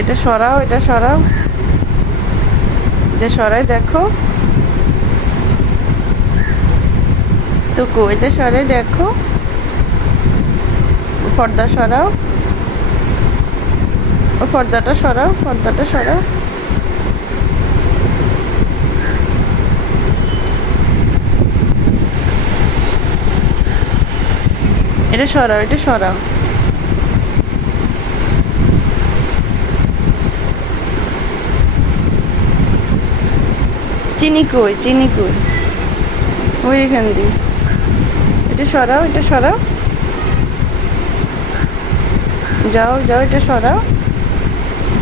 এটা সরাও, এটা সরাও, এটা সরাই দেখো টুকু, এটা সরাই দেখো, পর্দা সরাও, ও পর্দাটা সরাও, পর্দাটা সরাও। এটা সরাও, এটা সরাও। চিনি কই, চিনি কই? ওই এখান দিয়ে এটা সরাও, এটা সরাও, যাও যাও, এটা সরাও,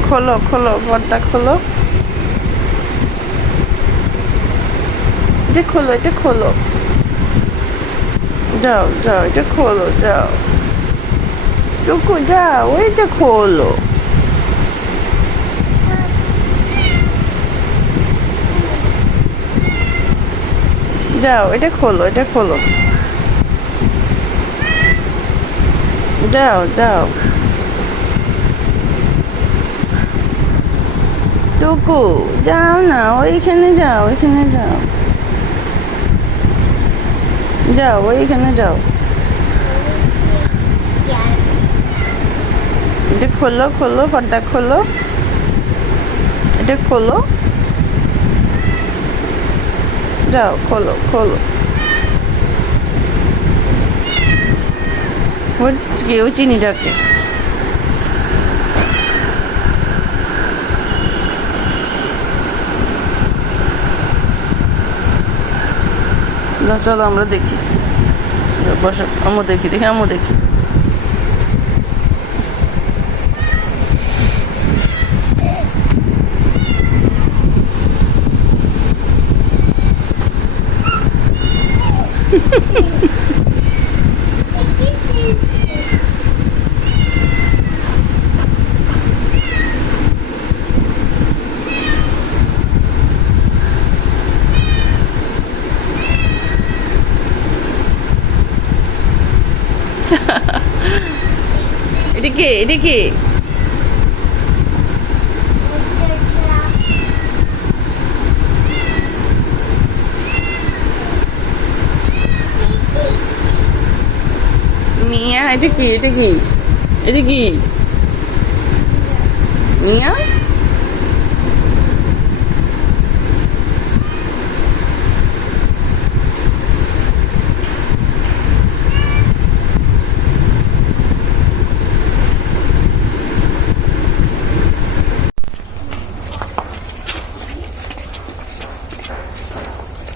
খোলো খোলো, পর্দা খোলো, এটা খোলো, এটা খোলো, যাও যাও, এটা খোলো, যাও টুকু, যাও, ওইটা খোলো। যাও, এটা খোলো, এটা খোলো, যাও যাও টুকু, যাও না, ওইখানে যাও, ওইখানে যাও, যাও ওইখানে যাও। এটা খোলো খোলো, পর্দা খোলো, এটা খোলো, যাও খোলো খোলো। কেউ চিনি ডাকে। না চলো আমরা দেখি, বসো, আমও দেখি, দেখি আমও দেখি। এটা কে, এটা কে? মিয়া, এটা কি, এটা কি, এটা কি মিয়া?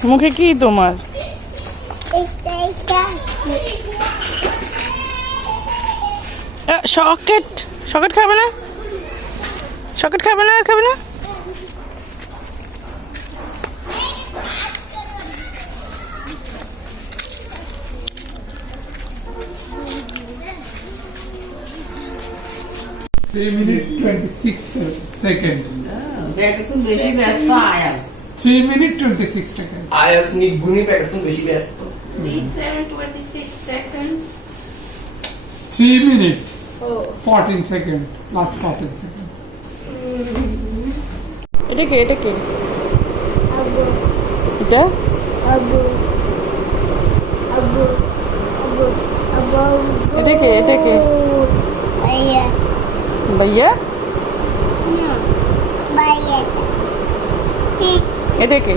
মুখে কি তোমার? সকেট, সকেট খাবে না, সকেট খাবে না, আর খাবে না। Minute 26 seconds. একটু বেশি ব্যস্ত আয়াস। 3 minute 26 seconds. আয়াস নিগুনি একদম বেশি ব্যস্ত। 3:26 seconds. 3 minute 14 seconds. Last 14 seconds. এটা কে, এটা কে? এটা এটা কে, এটা কে? ভাইয়া, এটা কে,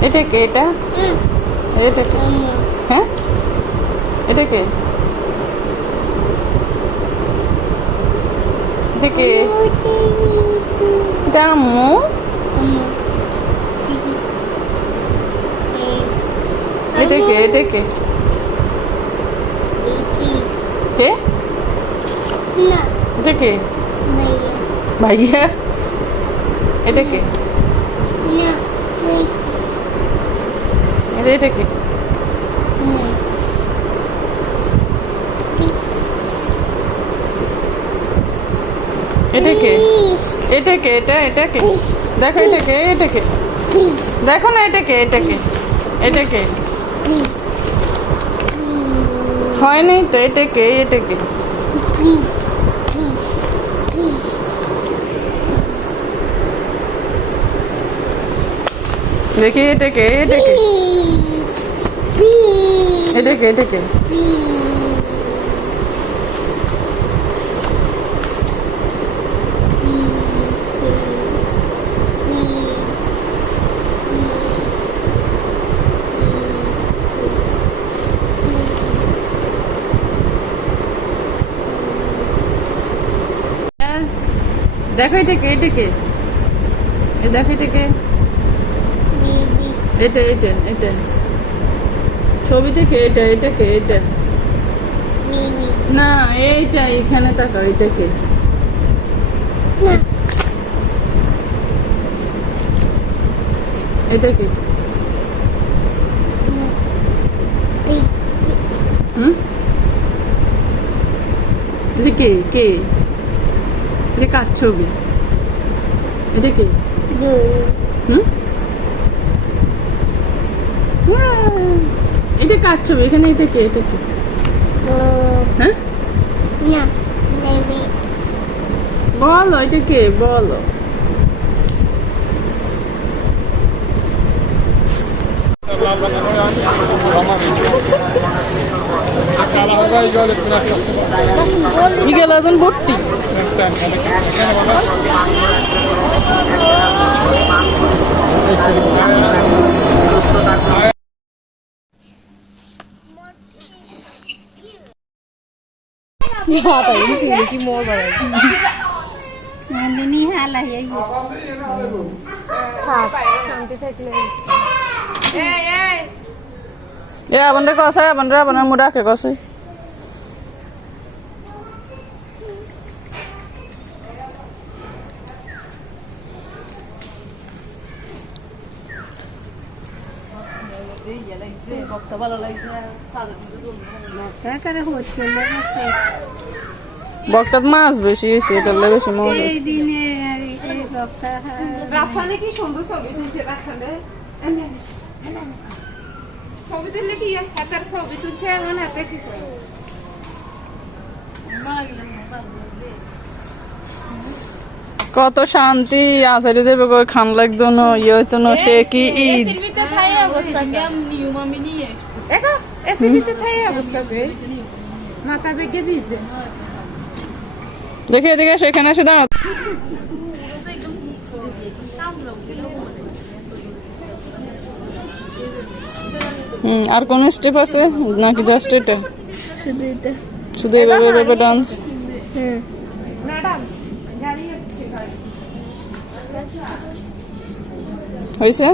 এটা কে, এটা এটা কে? হ্যাঁ, এটা কে, এটা কে? এটা আম্মু? এটা কে, এটা কে? কে এটা কে? ভাইয়া, এটা কে? এটা কে? এটা কে, এটা কে, এটা কে? দেখো এটা কে, এটা কে? দেখো না, এটা কে, এটা কে, এটা কে? হয় নাই তো, এটা কে, এটা কে? দেখি এটাকে এটাকে এটাকে এটাকে দেখো এটাকে এটাকে দেখো এটাকে এটা এটা এটা ছবি থেকে এটা এটাকে এটা না এইটা এখানে তাকাও এটাকে এটাকে হুম এটা কে কে এটা কার ছবি এটা কে হুম এটা কার ছবি এখানে এটা কে এটা কে হ্যাঁ বলো এটা কে বলো ইগেল আছেন ভর্তি কি মোর नंदिनी हाला है এ আপনারা কসাই আপনারা আপনার মুড়া কে কসাই क्या करे हो चले বক্তাত মাছ বেশি হয়েছে এটার বেশি মজা এই দিনে এই বক্তা রাফসানে কি সুন্দর ছবি তুলছে রাফসানে ছবি তুললে কি হাতের ছবি তুলছে এমন হাতে কি করে কত শান্তি আছে রে যাবে কই খান লাগতো না ইয়ে হইতো না সে কি ঈদ এসিবিতে থাই অবস্থা দেখো এসিবিতে থাই অবস্থা বে মাথা বেগে ভিজে দেখে এদিকে সেখানে এসে দাঁড়া আর কোন স্টেপ আছে নাকি জাস্ট এটা শুধু এভাবে এভাবে ডান্স ম্যাডাম গাড়ি আসছে হয়েছে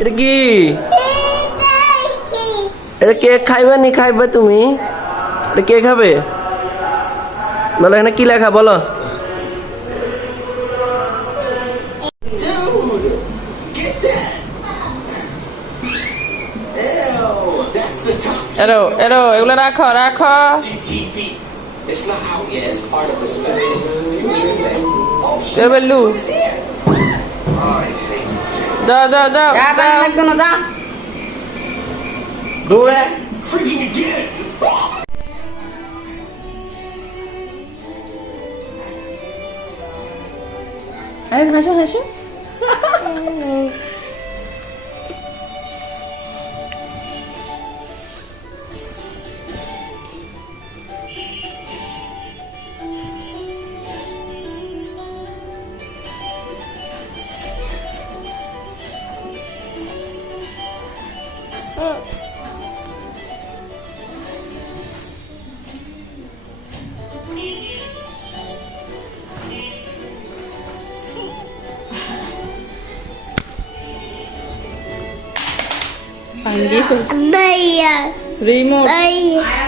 এটা কি এটা কেক খাইবে নি খাইবে তুমি এটা কে খাবে বলো এখানে কি লেখা বলো এরো এরো এগুলো রাখো রাখো It's not out yet. It's part of the special future thing. Oh, এর বেলু যাও যাও যাও লাগতো না যা দৌড়ে freaking again. হাসো হাসো भैया রিমোট भैया